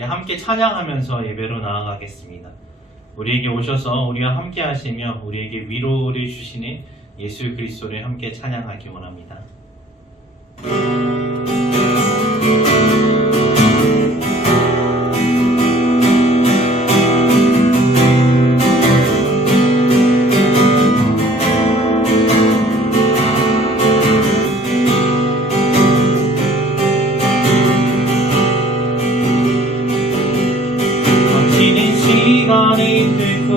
함께 찬양하면서 예배로 나아가겠습니다. 우리에게 오셔서 우리와 함께 하시며 우리에게 위로를 주시는 예수 그리스도를 함께 찬양하기 원합니다. 시간이 되고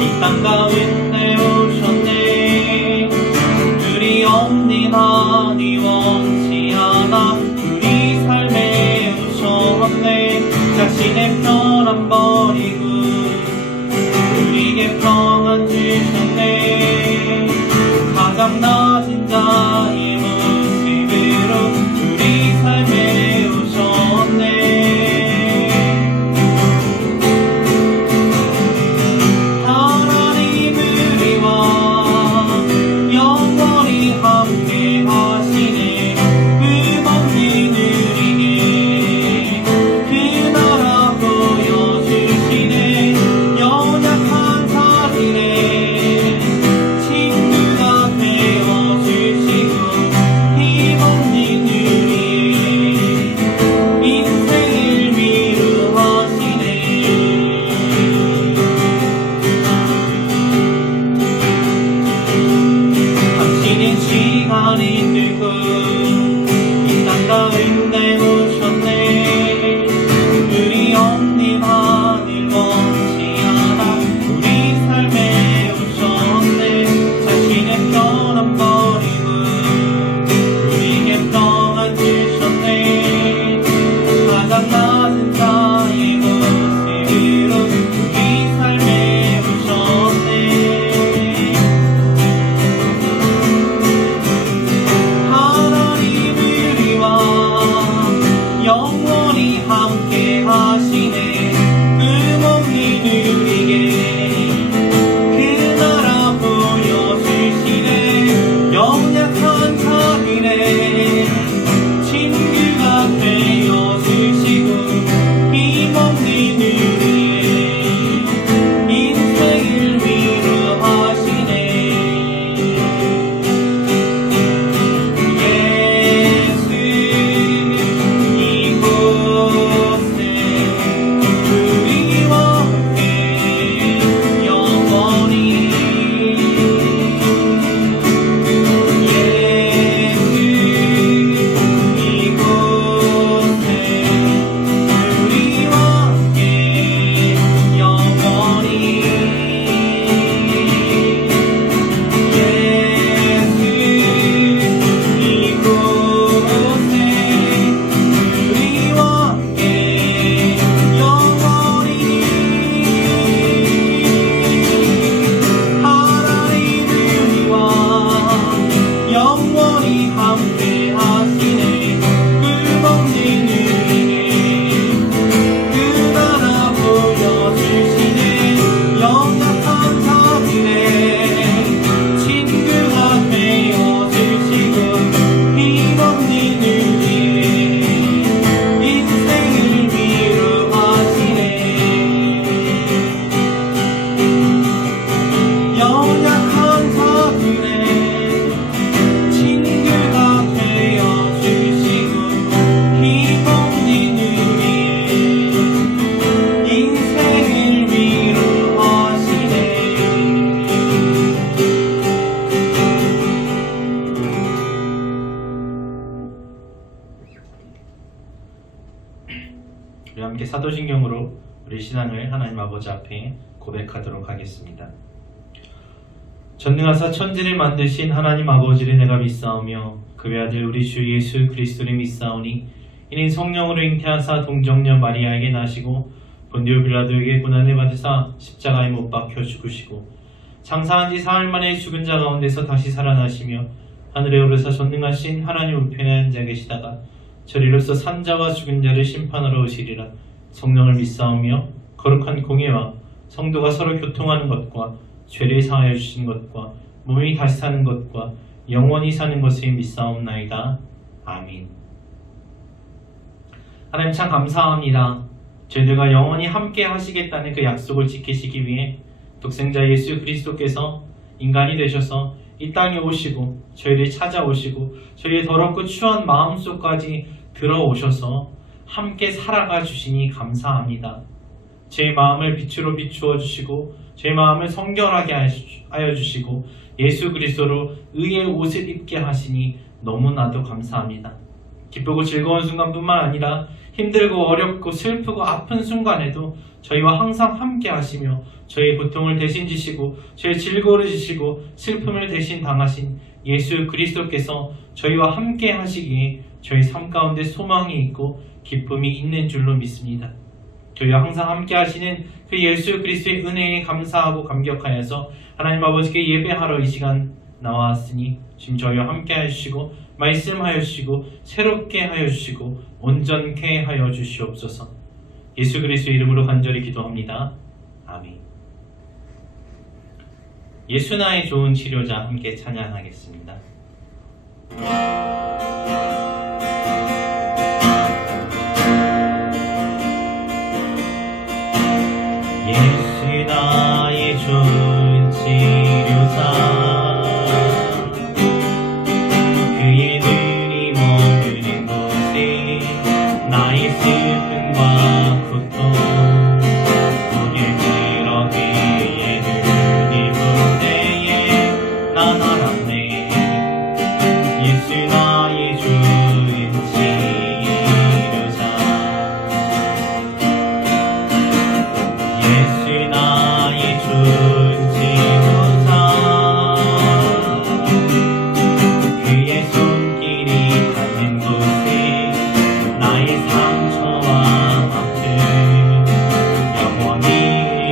이 땅 가운데 오셨네. 우리 없니나니 원치 않아 우리 삶에 오셨네. 자신의 편 안 버리고 우리에게 평안 주셨네. 가장 낮은 자의 모습으로 우리 삶에 오셨네. 우리 함께 사도신경으로 우리 신앙을 하나님 아버지 앞에 고백하도록 하겠습니다. 전능하사 천지를 만드신 하나님 아버지를 내가 믿사오며 그 외아들 우리 주 예수 그리스도를 믿사오니 이는 성령으로 잉태하사 동정녀 마리아에게 나시고 본디오 빌라도에게 고난을 받으사 십자가에 못 박혀 죽으시고 장사한 지 사흘 만에 죽은 자 가운데서 다시 살아나시며 하늘에 오르사 전능하신 하나님 우편에 앉아 계시다가 저리로서 산자와 죽은 자를 심판하러 오시리라. 성령을 믿사오며 거룩한 공예와 성도가 서로 교통하는 것과 죄를 사하여 주신 것과 몸이 다시 사는 것과 영원히 사는 것을 믿사옵나이다. 아멘. 하나님 참 감사합니다. 저희들과 영원히 함께 하시겠다는 그 약속을 지키시기 위해 독생자 예수 그리스도께서 인간이 되셔서 이 땅에 오시고 저희를 찾아오시고 저희의 더럽고 추한 마음속까지 들어오셔서 함께 살아가 주시니 감사합니다. 제 마음을 빛으로 비추어 주시고 제 마음을 성결하게 하여 주시고 예수 그리스도로 의의 옷을 입게 하시니 너무나도 감사합니다. 기쁘고 즐거운 순간뿐만 아니라 힘들고 어렵고 슬프고 아픈 순간에도 저희와 항상 함께 하시며 저희의 고통을 대신 지시고 저희의 즐거움을 지시고 슬픔을 대신 당하신 예수 그리스도께서 저희와 함께 하시기에 저희 삶 가운데 소망이 있고 기쁨이 있는 줄로 믿습니다. 저희와 항상 함께 하시는 그 예수 그리스도의 은혜에 감사하고 감격하여서 하나님 아버지께 예배하러 이 시간 나왔으니 지금 저희와 함께 하시고 말씀하여 주시고 새롭게 하여 주시고 온전케 하여 주시옵소서. 예수 그리스도의 이름으로 간절히 기도합니다. 아멘. 예수 나의 좋은 치료자 함께 찬양하겠습니다. 예수 나의 좋은 치료자 그의 눈이 머무는 곳에 나의 슬픔과 고통 고개 들어 그의 눈이 볼 때에 난 알았네. 예수 나의 좋은 치료자 예수 나의 좋은 치료자 그의 손길이 닿는 곳에 나의 상처와 아픔 영원히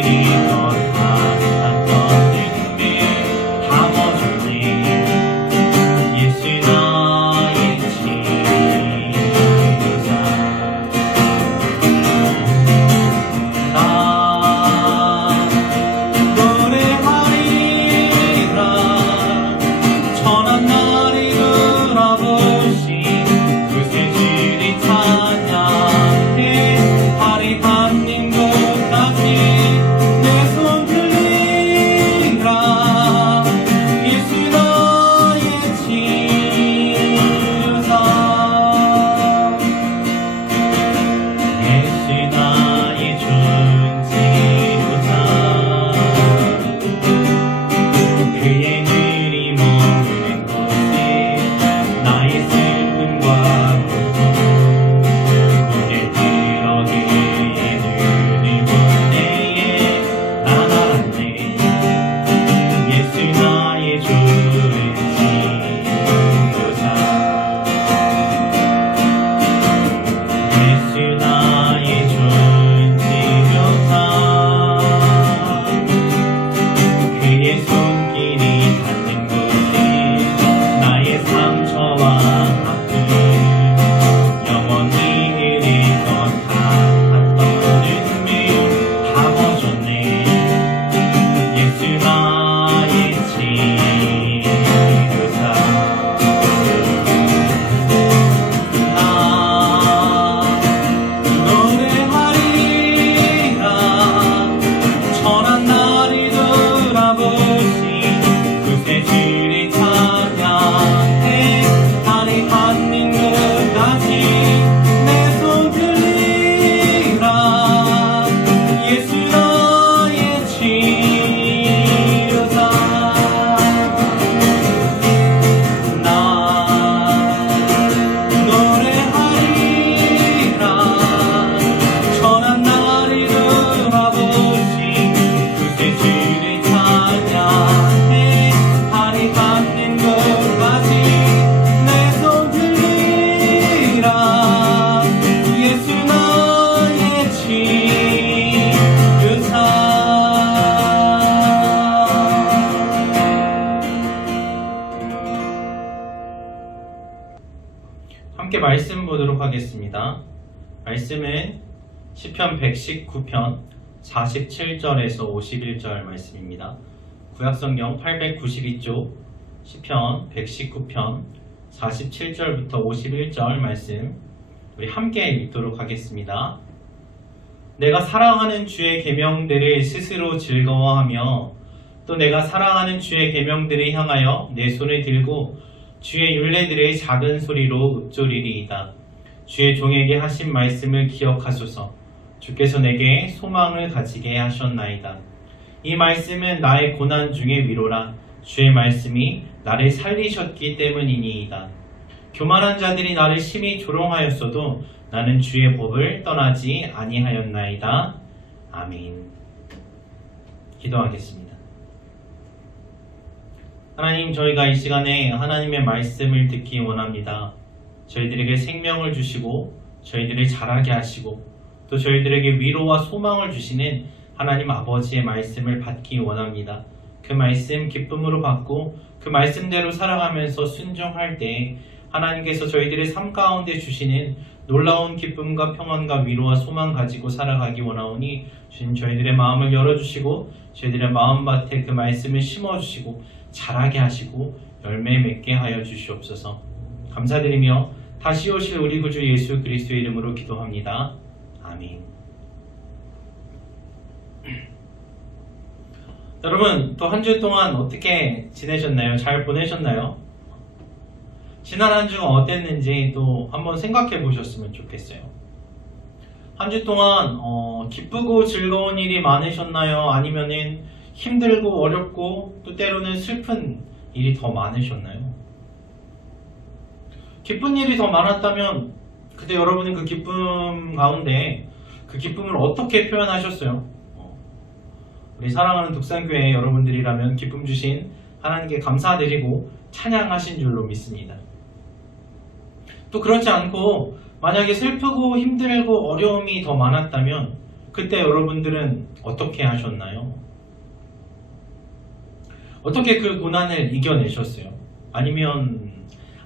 흐릴 것 같았던 눈물 다 멈췄네. 예수 나의 치료자 나 노래하리라 천한 나를 돌아보신 구세주를 찬양해 발이 닿는 곳까지 내 손 들리라. 예수 나의 치료자 예수 나의 좋은 치료자 그의 눈이 머무는 곳에 나의 슬픔과 고통 고개 들어 그의 눈을 볼 때에 난 알았네. 예수 나의 좋은 치료자 예수 나의 좋은 치료자 그의 손길이 닿는 곳에 나의 상처와 아픔 영원히 흐릴 것 같았던 눈물 다 멈췄네. 예수 나의 치료자 나 노래하리라 천한 나를 돌아보신 구세주를 찬양해 발이 닿는 곳까지 내 손 들리라. 예수 나의 치료자 나 노래하리라 천한 나를 돌아보신 구세주를 찬양해 발이 닿는 곳까지 내 손 들리라. 예수 나의 치료자 함께 말씀 보도록 하겠습니다. 말씀은 시편 119편 47절에서 51절 말씀입니다. 구약성경 892쪽 시편 119편 47절부터 51절 말씀 우리 함께 읽도록 하겠습니다. 내가 사랑하는 주의 계명들을 스스로 즐거워하며 또 내가 사랑하는 주의 계명들을 향하여 내 손을 들고 주의 율례들을 작은 소리로 읊조리리이다. 주의 종에게 하신 말씀을 기억하소서. 주께서 내게 소망을 가지게 하셨나이다. 이 말씀은 나의 고난 중의 위로라. 주의 말씀이 나를 살리셨기 때문이니이다. 교만한 자들이 나를 심히 조롱하였어도 나는 주의 법을 떠나지 아니하였나이다. 아멘. 기도하겠습니다. 하나님, 저희가 이 시간에 하나님의 말씀을 듣기 원합니다. 저희들에게 생명을 주시고 저희들을 자라게 하시고 또 저희들에게 위로와 소망을 주시는 하나님 아버지의 말씀을 받기 원합니다. 그 말씀 기쁨으로 받고 그 말씀대로 살아가면서 순종할 때 하나님께서 저희들의 삶 가운데 주시는 놀라운 기쁨과 평안과 위로와 소망 가지고 살아가기 원하오니 주님, 저희들의 마음을 열어주시고 저희들의 마음밭에 그 말씀을 심어주시고 자라게 하시고 열매 맺게 하여 주시옵소서. 감사드리며 다시 오실 우리 구주 예수 그리스도의 이름으로 기도합니다. 아멘. 여러분, 또 한 주 동안 어떻게 지내셨나요? 잘 보내셨나요? 지난 한 주가 어땠는지 또 한번 생각해 보셨으면 좋겠어요. 한 주 동안 기쁘고 즐거운 일이 많으셨나요? 아니면은 힘들고 어렵고 또 때로는 슬픈 일이 더 많으셨나요? 기쁜 일이 더 많았다면 그때 여러분은 그 기쁨 가운데 그 기쁨을 어떻게 표현하셨어요? 우리 사랑하는 독산교회 여러분들이라면 기쁨 주신 하나님께 감사드리고 찬양하신 줄로 믿습니다. 또 그렇지 않고 만약에 슬프고 힘들고 어려움이 더 많았다면 그때 여러분들은 어떻게 하셨나요? 어떻게 그 고난을 이겨내셨어요? 아니면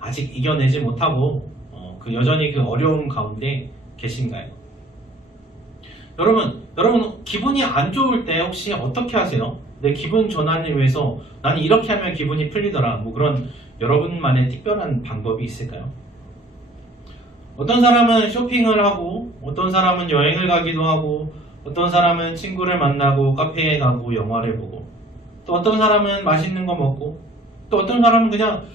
아직 이겨내지 못하고 여전히 그 어려움 가운데 계신가요? 여러분 기분이 안 좋을 때 혹시 어떻게 하세요? 내 기분 전환을 위해서 나는 이렇게 하면 기분이 풀리더라. 뭐 그런 여러분만의 특별한 방법이 있을까요? 어떤 사람은 쇼핑을 하고 어떤 사람은 여행을 가기도 하고 어떤 사람은 친구를 만나고 카페에 가고 영화를 보고 또 어떤 사람은 맛있는 거 먹고 또 어떤 사람은 그냥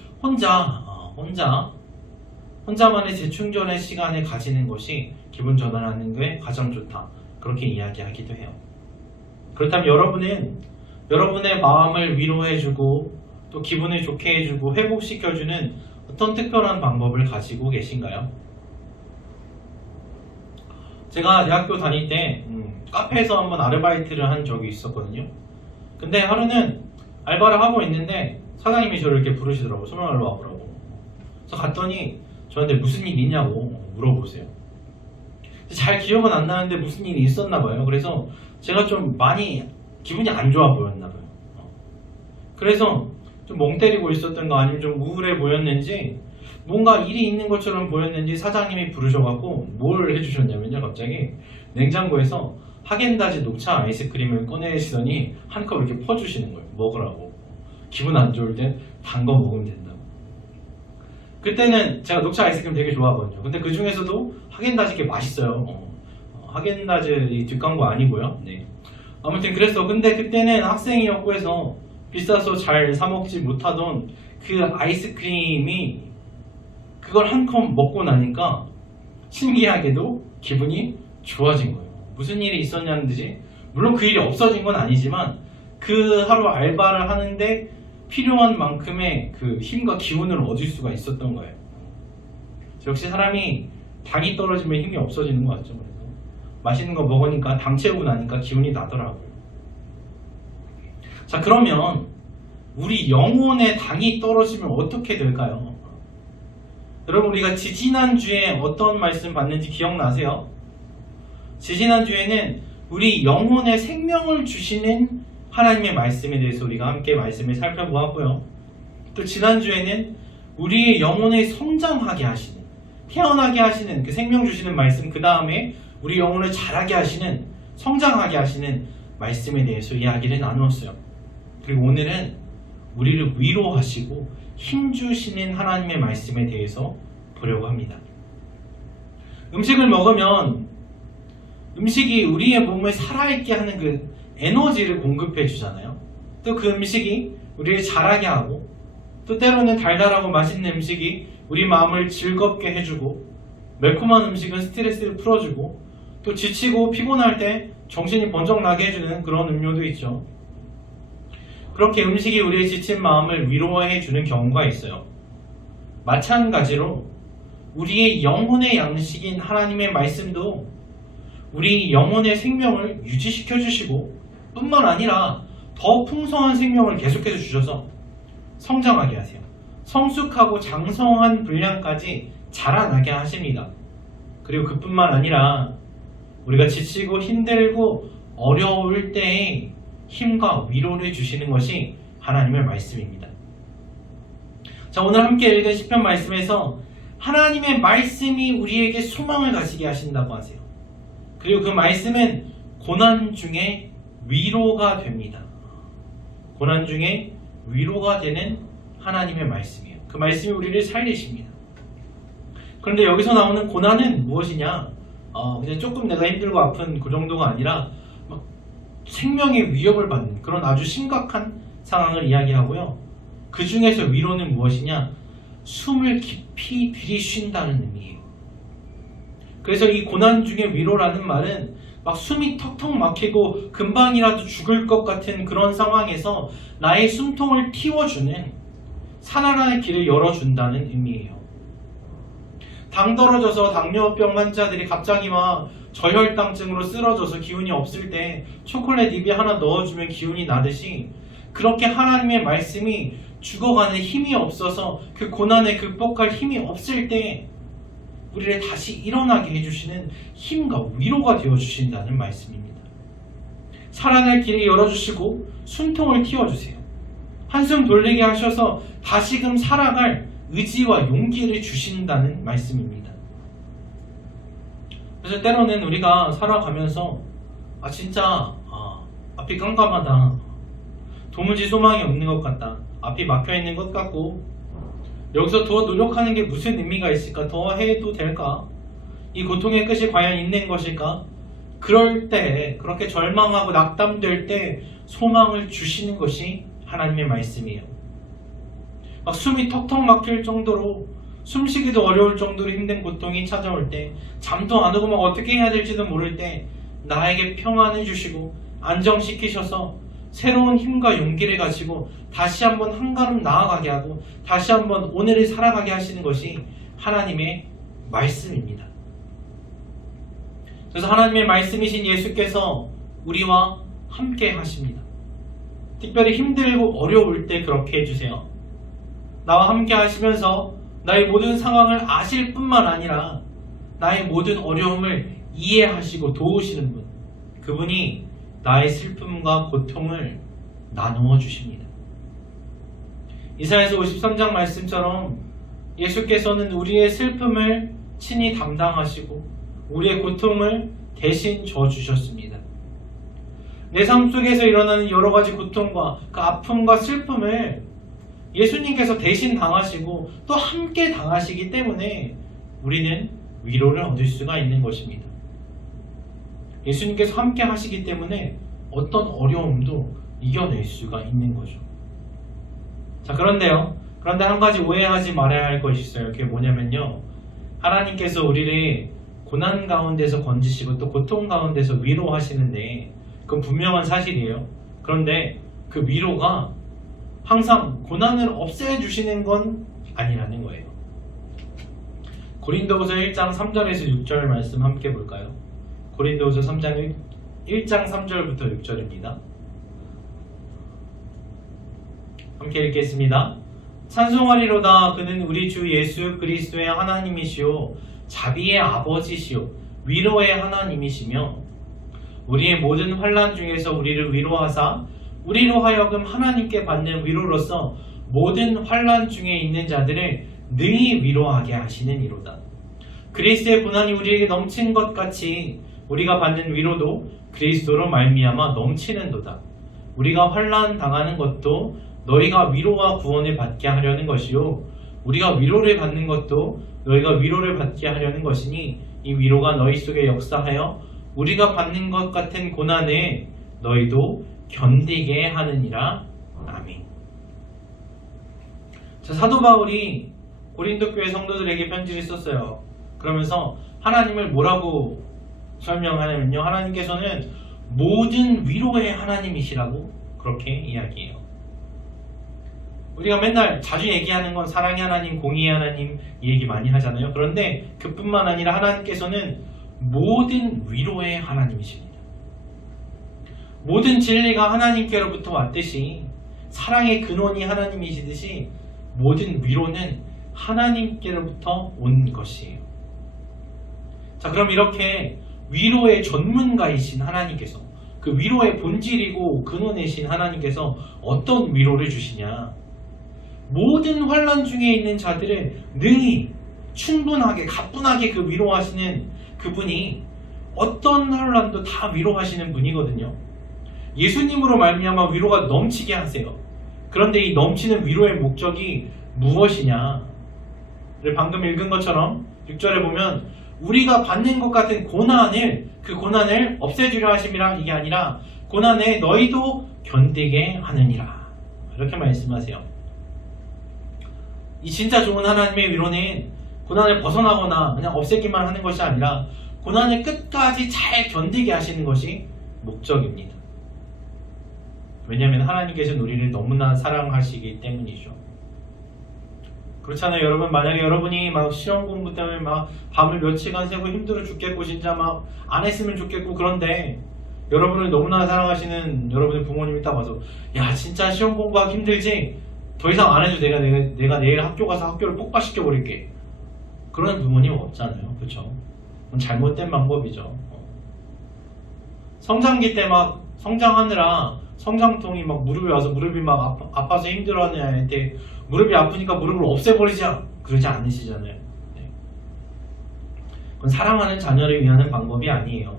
혼자만의 재충전의 시간을 가지는 것이 기분 전환하는 게 가장 좋다. 그렇게 이야기하기도 해요. 그렇다면 여러분은 여러분의 마음을 위로해주고 또 기분을 좋게 해주고 회복시켜주는 어떤 특별한 방법을 가지고 계신가요? 제가 대학교 다닐 때 카페에서 한번 아르바이트를 한 적이 있었거든요. 근데 하루는 알바를 하고 있는데 사장님이 저를 이렇게 부르시더라고요. 설명하러 와보라고. 그래서 갔더니 저한테 무슨 일이 있냐고 물어보세요. 잘 기억은 안 나는데 무슨 일이 있었나 봐요. 그래서 제가 좀 많이 기분이 안 좋아 보였나 봐요. 그래서 좀 멍 때리고 있었던 거 아니면 좀 우울해 보였는지 뭔가 일이 있는 것처럼 보였는지 사장님이 부르셔갖고 뭘 해주셨냐면요. 갑자기 냉장고에서 하겐다즈 녹차 아이스크림을 꺼내시더니 한 컵 이렇게 퍼주시는 거예요. 먹으라고. 기분 안 좋을 땐 단 거 먹으면 된다고. 그때는 제가 녹차 아이스크림 되게 좋아하거든요. 근데 그 중에서도 하겐다즈 게 맛있어요. 하겐다즈 이 뒷광고 아니고요. 네. 아무튼 그랬어. 근데 그때는 학생이었고 해서 비싸서 잘 사먹지 못하던 그 아이스크림이 그걸 한 컵 먹고 나니까 신기하게도 기분이 좋아진 거예요. 무슨 일이 있었냐는 듯이 물론 그 일이 없어진 건 아니지만 그 하루 알바를 하는데 필요한 만큼의 그 힘과 기운을 얻을 수가 있었던 거예요. 역시 사람이 당이 떨어지면 힘이 없어지는 것 같죠. 그래서 맛있는 거 먹으니까 당 채우고 나니까 기운이 나더라고요. 자, 그러면 우리 영혼의 당이 떨어지면 어떻게 될까요? 여러분, 우리가 지지난주에 어떤 말씀 봤는지 기억나세요? 지지난주에는 우리 영혼의 생명을 주시는 하나님의 말씀에 대해서 우리가 함께 말씀을 살펴보았고요. 또 지난주에는 우리의 영혼을 성장하게 하시는, 태어나게 하시는 그 생명 주시는 말씀, 그 다음에 우리 영혼을 자라게 하시는, 성장하게 하시는 말씀에 대해서 이야기를 나누었어요. 그리고 오늘은 우리를 위로하시고 힘주시는 하나님의 말씀에 대해서 보려고 합니다. 음식을 먹으면 음식이 우리의 몸을 살아있게 하는 그 에너지를 공급해 주잖아요. 또 그 음식이 우리를 자라게 하고, 또 때로는 달달하고 맛있는 음식이 우리 마음을 즐겁게 해주고, 매콤한 음식은 스트레스를 풀어주고, 또 지치고 피곤할 때 정신이 번쩍 나게 해주는 그런 음료도 있죠. 그렇게 음식이 우리의 지친 마음을 위로해 주는 경우가 있어요. 마찬가지로 우리의 영혼의 양식인 하나님의 말씀도 우리 영혼의 생명을 유지시켜 주시고, 뿐만 아니라 더 풍성한 생명을 계속해서 주셔서 성장하게 하세요. 성숙하고 장성한 분량까지 자라나게 하십니다. 그리고 그뿐만 아니라 우리가 지치고 힘들고 어려울 때에 힘과 위로를 주시는 것이 하나님의 말씀입니다. 자, 오늘 함께 읽은 시편 말씀에서 하나님의 말씀이 우리에게 소망을 가지게 하신다고 하세요. 그리고 그 말씀은 고난 중에 위로가 됩니다. 고난 중에 위로가 되는 하나님의 말씀이에요. 그 말씀이 우리를 살리십니다. 그런데 여기서 나오는 고난은 무엇이냐? 그냥 조금 내가 힘들고 아픈 그 정도가 아니라 막 생명의 위협을 받는 그런 아주 심각한 상황을 이야기하고요. 그 중에서 위로는 무엇이냐? 숨을 깊이 들이쉰다는 의미예요. 그래서 이 고난 중에 위로라는 말은 막 숨이 턱턱 막히고 금방이라도 죽을 것 같은 그런 상황에서 나의 숨통을 틔워주는 살아나는 길을 열어준다는 의미예요. 당 떨어져서 당뇨병 환자들이 갑자기 막 저혈당증으로 쓰러져서 기운이 없을 때 초콜릿 입에 하나 넣어주면 기운이 나듯이, 그렇게 하나님의 말씀이 죽어가는 힘이 없어서 그 고난을 극복할 힘이 없을 때 우리를 다시 일어나게 해주시는 힘과 위로가 되어주신다는 말씀입니다. 살아날 길을 열어주시고 숨통을 틔워주세요. 한숨 돌리게 하셔서 다시금 살아갈 의지와 용기를 주신다는 말씀입니다. 그래서 때로는 우리가 살아가면서 진짜 앞이 깜깜하다, 도무지 소망이 없는 것 같다, 앞이 막혀있는 것 같고, 여기서 더 노력하는 게 무슨 의미가 있을까? 더 해도 될까? 이 고통의 끝이 과연 있는 것일까? 그럴 때, 그렇게 절망하고 낙담될 때 소망을 주시는 것이 하나님의 말씀이에요. 막 숨이 턱턱 막힐 정도로, 숨쉬기도 어려울 정도로 힘든 고통이 찾아올 때, 잠도 안 오고 막 어떻게 해야 될지도 모를 때 나에게 평안을 주시고 안정시키셔서 새로운 힘과 용기를 가지고 다시 한번 한 걸음 나아가게 하고 다시 한번 오늘을 살아가게 하시는 것이 하나님의 말씀입니다. 그래서 하나님의 말씀이신 예수께서 우리와 함께 하십니다. 특별히 힘들고 어려울 때 그렇게 해주세요. 나와 함께 하시면서 나의 모든 상황을 아실 뿐만 아니라 나의 모든 어려움을 이해하시고 도우시는 분, 그분이 나의 슬픔과 고통을 나누어 주십니다. 이사야서 53장 말씀처럼 예수께서는 우리의 슬픔을 친히 담당하시고 우리의 고통을 대신 져주셨습니다. 내 삶 속에서 일어나는 여러 가지 고통과 그 아픔과 슬픔을 예수님께서 대신 당하시고 또 함께 당하시기 때문에 우리는 위로를 얻을 수가 있는 것입니다. 예수님께서 함께 하시기 때문에 어떤 어려움도 이겨낼 수가 있는 거죠. 자, 그런데 한 가지 오해하지 말아야 할 것이 있어요. 그게 뭐냐면요, 하나님께서 우리를 고난 가운데서 건지시고 또 고통 가운데서 위로하시는데 그건 분명한 사실이에요. 그런데 그 위로가 항상 고난을 없애주시는 건 아니라는 거예요. 고린도후서 1장 3절에서 6절 말씀 함께 볼까요? 고린도후서 1장 3절부터 6절입니다. 함께 읽겠습니다. 찬송하리로다. 그는 우리 주 예수 그리스도의 하나님이시오 자비의 아버지시오 위로의 하나님이시며 우리의 모든 환난 중에서 우리를 위로하사 우리로 하여금 하나님께 받는 위로로서 모든 환난 중에 있는 자들을 능히 위로하게 하시는 이로다. 그리스도의 고난이 우리에게 넘친 것 같이 우리가 받는 위로도 그리스도로 말미암아 넘치는도다. 우리가 환난 당하는 것도 너희가 위로와 구원을 받게 하려는 것이요 우리가 위로를 받는 것도 너희가 위로를 받게 하려는 것이니 이 위로가 너희 속에 역사하여 우리가 받는 것 같은 고난을 너희도 견디게 하느니라. 아멘. 자, 사도 바울이 고린도 교회 성도들에게 편지를 썼어요. 그러면서 하나님을 뭐라고 설명하냐면요, 하나님께서는 모든 위로의 하나님이시라고 그렇게 이야기해요. 우리가 맨날 자주 얘기하는 건 사랑의 하나님, 공의의 하나님 이 얘기 많이 하잖아요. 그런데 그뿐만 아니라 하나님께서는 모든 위로의 하나님이십니다. 모든 진리가 하나님께로부터 왔듯이, 사랑의 근원이 하나님이시듯이 모든 위로는 하나님께로부터 온 것이에요. 자, 그럼 이렇게 위로의 전문가이신 하나님께서, 그 위로의 본질이고 근원이신 하나님께서 어떤 위로를 주시냐? 모든 환난 중에 있는 자들을 능히 충분하게 가뿐하게 그 위로하시는 그분이 어떤 환난도 다 위로하시는 분이거든요. 예수님으로 말미암아 위로가 넘치게 하세요. 그런데 이 넘치는 위로의 목적이 무엇이냐? 방금 읽은 것처럼 6절에 보면 우리가 받는 것 같은 고난을, 그 고난을 없애주려 하심이라, 이게 아니라 고난에 너희도 견디게 하느니라, 이렇게 말씀하세요. 이 진짜 좋은 하나님의 위로는 고난을 벗어나거나 그냥 없애기만 하는 것이 아니라 고난을 끝까지 잘 견디게 하시는 것이 목적입니다. 왜냐하면 하나님께서는 우리를 너무나 사랑하시기 때문이죠. 그렇잖아요. 여러분, 만약에 여러분이 막 시험 공부 때문에 막 밤을 며칠간 새고 힘들어 죽겠고 진짜 막 안 했으면 좋겠고, 그런데 여러분을 너무나 사랑하시는 여러분의 부모님이 딱 와서, 야 진짜 시험 공부하기 힘들지? 더 이상 안 해도 내가 내일 학교 가서 학교를 폭파시켜 버릴게. 그런 부모님은 없잖아요. 그렇죠? 잘못된 방법이죠. 성장기 때 막 성장하느라 성장통이 막 무릎에 와서 무릎이 막 아파서 힘들어하는 아이한테 무릎이 아프니까 무릎을 없애버리자, 그러지 않으시잖아요. 네. 그건 사랑하는 자녀를 위한 방법이 아니에요.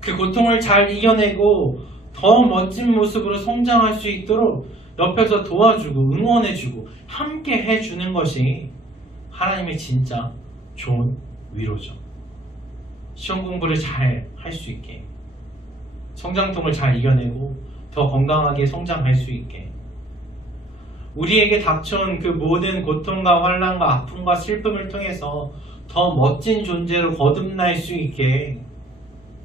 그 고통을 잘 이겨내고 더 멋진 모습으로 성장할 수 있도록 옆에서 도와주고 응원해주고 함께 해주는 것이 하나님의 진짜 좋은 위로죠. 시험 공부를 잘 할 수 있게, 성장통을 잘 이겨내고 더 건강하게 성장할 수 있게, 우리에게 닥쳐온 그 모든 고통과 환난과 아픔과 슬픔을 통해서 더 멋진 존재로 거듭날 수 있게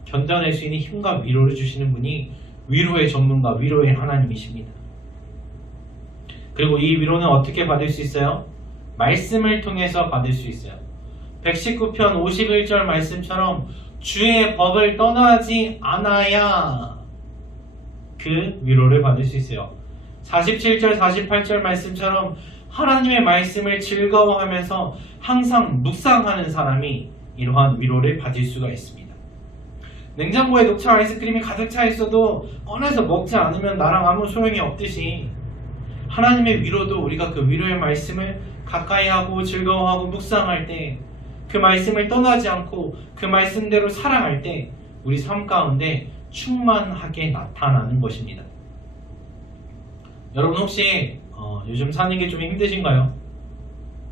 견뎌낼 수 있는 힘과 위로를 주시는 분이 위로의 전문가, 위로의 하나님이십니다. 그리고 이 위로는 어떻게 받을 수 있어요? 말씀을 통해서 받을 수 있어요. 119편 51절 말씀처럼 주의 법을 떠나지 않아야 그 위로를 받을 수 있어요. 47절 48절 말씀처럼 하나님의 말씀을 즐거워하면서 항상 묵상하는 사람이 이러한 위로를 받을 수가 있습니다. 냉장고에 녹차 아이스크림이 가득 차 있어도 꺼내서 먹지 않으면 나랑 아무 소용이 없듯이, 하나님의 위로도 우리가 그 위로의 말씀을 가까이 하고 즐거워하고 묵상할 때, 그 말씀을 떠나지 않고 그 말씀대로 살아갈 때 우리 삶 가운데 충만하게 나타나는 것입니다. 여러분 혹시 요즘 사는 게 좀 힘드신가요?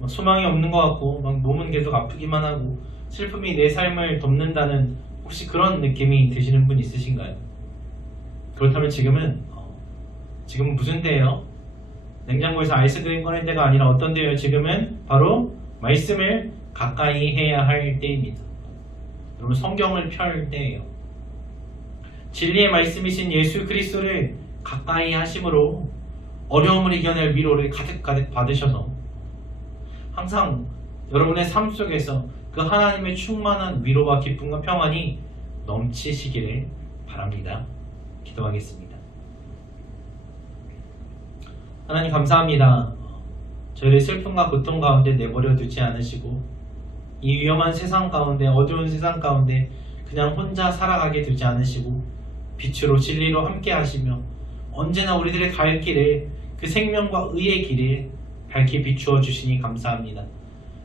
소망이 없는 것 같고 막 몸은 계속 아프기만 하고 슬픔이 내 삶을 덮는다는, 혹시 그런 느낌이 드시는 분 있으신가요? 그렇다면 지금은 무슨 때예요? 냉장고에서 아이스크림 꺼낼 때가 아니라 어떤 때예요? 지금은 바로 말씀을 가까이 해야 할 때입니다. 여러분, 성경을 펼 때예요. 진리의 말씀이신 예수 그리스도를 가까이 하심으로 어려움을 이겨낼 위로를 가득가득 받으셔서 항상 여러분의 삶 속에서 그 하나님의 충만한 위로와 기쁨과 평안이 넘치시기를 바랍니다. 기도하겠습니다. 하나님 감사합니다. 저희를 슬픔과 고통 가운데 내버려 두지 않으시고 이 위험한 세상 가운데, 어두운 세상 가운데 그냥 혼자 살아가게 두지 않으시고 빛으로 진리로 함께 하시며 언제나 우리들의 갈 길을, 그 생명과 의의 길을 밝게 비추어 주시니 감사합니다.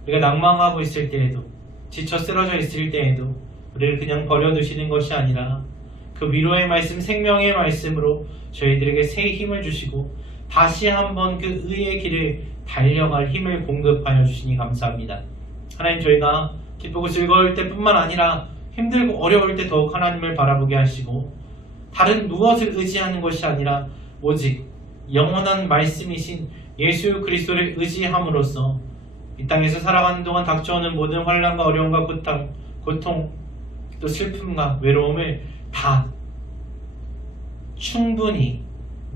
우리가 낭망하고 있을 때에도, 지쳐 쓰러져 있을 때에도 우리를 그냥 버려두시는 것이 아니라 그 위로의 말씀, 생명의 말씀으로 저희들에게 새 힘을 주시고 다시 한번 그 의의 길을 달려갈 힘을 공급하여 주시니 감사합니다. 하나님, 저희가 기쁘고 즐거울 때뿐만 아니라 힘들고 어려울 때 더욱 하나님을 바라보게 하시고 다른 무엇을 의지하는 것이 아니라 오직 영원한 말씀이신 예수 그리스도를 의지함으로써 이 땅에서 살아가는 동안 닥쳐오는 모든 환난과 어려움과 고통 또 슬픔과 외로움을 다 충분히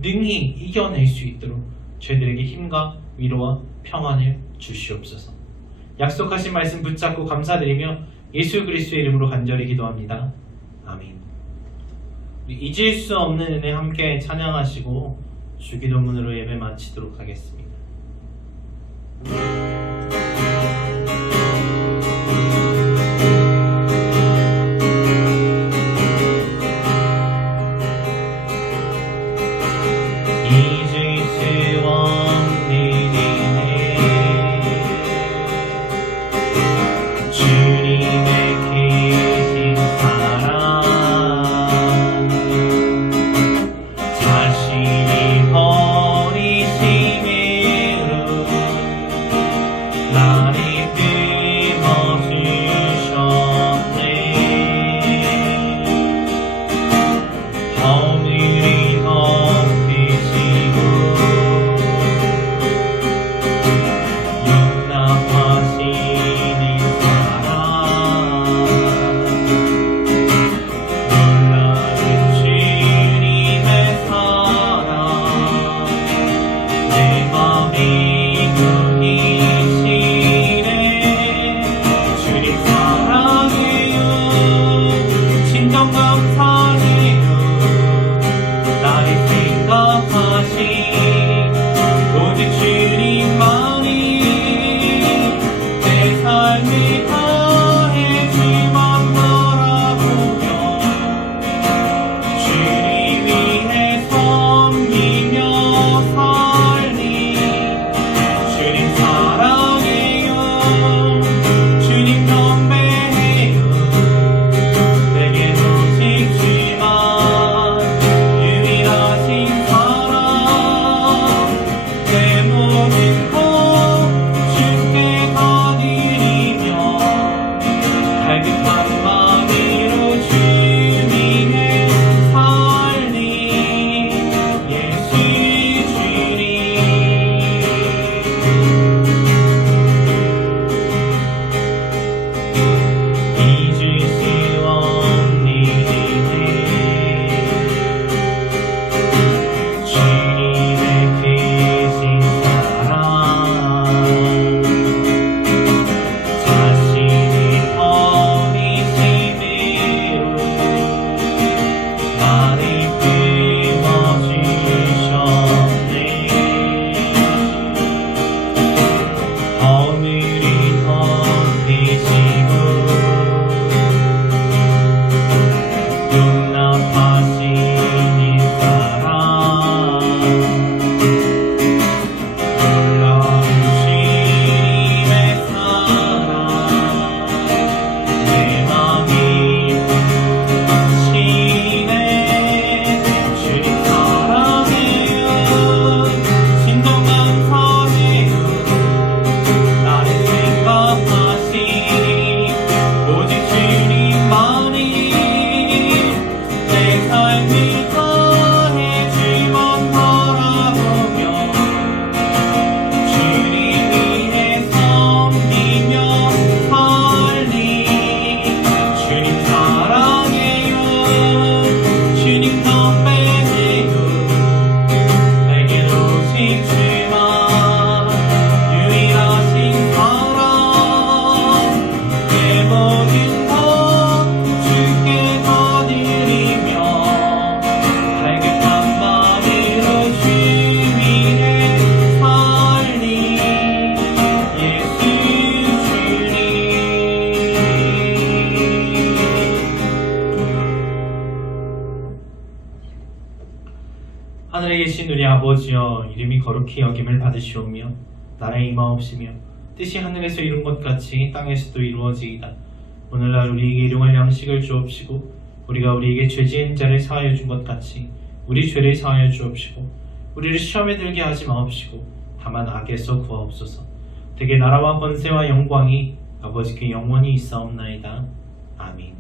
능히 이겨낼 수 있도록 저희들에게 힘과 위로와 평안을 주시옵소서. 약속하신 말씀 붙잡고 감사드리며 예수 그리스도의 이름으로 간절히 기도합니다. 아멘. 우리 잊을 수 없는 은혜 함께 찬양하시고 주기도문으로 예배 마치도록 하겠습니다. 하늘에 계신 우리 아버지여, 이름이 거룩히 여김을 받으시오며 나라의 임하옵시며 뜻이 하늘에서 이룬 것 같이 땅에서도 이루어지이다. 오늘날 우리에게 일용할 양식을 주옵시고 우리가 우리에게 죄 지은 자를 사하여 준 것 같이 우리 죄를 사하여 주옵시고 우리를 시험에 들게 하지 마옵시고 다만 악에서 구하옵소서. 되게 나라와 권세와 영광이 아버지께 영원히 있사옵나이다. 아멘.